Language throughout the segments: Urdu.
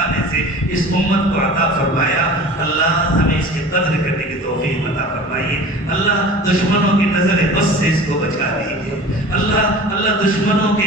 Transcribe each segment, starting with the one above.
بڑھانے سے اس امت کو عطا فرمایا۔ اللہ ہمیں اس کی قدر کرنے کی توفیق عطا فرمائیے۔ اللہ دشمنوں کی نظر بس سے اس کو بچا دیجیے۔ اللہ دشمنوں کے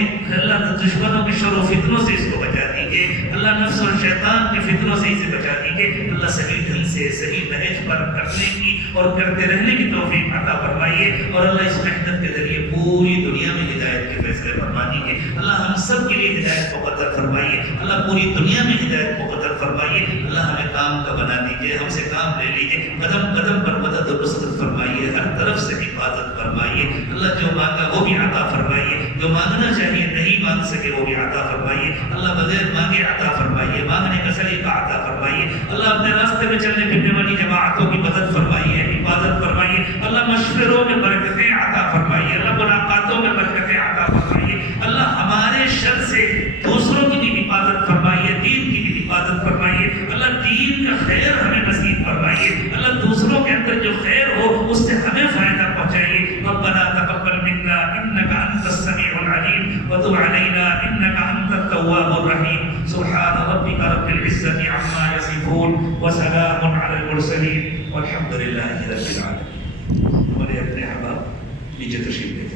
شر و فتنوں سے اس کو بچا دیجیے۔ اللہ نفس اور شیطان کے فتنوں سے اسے بچا دیجیے۔ اللہ صحیح ڈھنگ سے صحیح نہج پر کرنے کی اور کرتے رہنے کی توفیق عطا فرمائیے۔ اور اللہ اس محنت کے ذریعے پوری دنیا میں ہدایت کے فیصلے فرما دیجیے۔ اللہ ہم سب کے لیے ہدایت مقدر فرمائیے۔ اللہ پوری دنیا میں ہدایت مقدر فرمائیے۔ اللہ ہمیں کام کا بنا دیجیے، ہم سے کام لے لیجیے، قدم قدم پر مدد و نصرت فرمائیے، ہر طرف سے حفاظت فرمائیے۔ اللہ جو مانگا وہ بھی عطا فرمائیے، جو مانگنا چاہیے نہیں مانگ سکے وہ بھی عطا فرمائیے۔ اللہ بغیر مانگے عطا فرمائیے، مانگنے کا سلیقہ عطا فرمائیے۔ اللہ اپنے راستے میں چلنے پھرنے والی جماعتوں کی مدد فرمائیے، حفاظت فرمائیے۔ اللہ مشوروں میں برکتیں عطا فرمائیے، اللہ ملاقاتوں میں برکتیں عطا فرمائیے۔ اللہ ہمارے شر سے دوسروں کی بھی حفاظت فرمائیے، دین کی بھی حفاظت فرمائیے۔ اللہ دین کا خیر ہمیں نصیب فرمائیے۔ اللہ دوسروں کے اندر جو خیر ہو اس سے ہمیں فائدہ پہنچائیے۔ ربنا تقبل منا انك انت السميع العليم وتب علينا انك انت التواب الرحيم۔ سبحان ربك رب العزة عما يصفون وسلام على المرسلين والحمد لله رب العالمين۔ اور اپنے احباب نیچے تشریف لے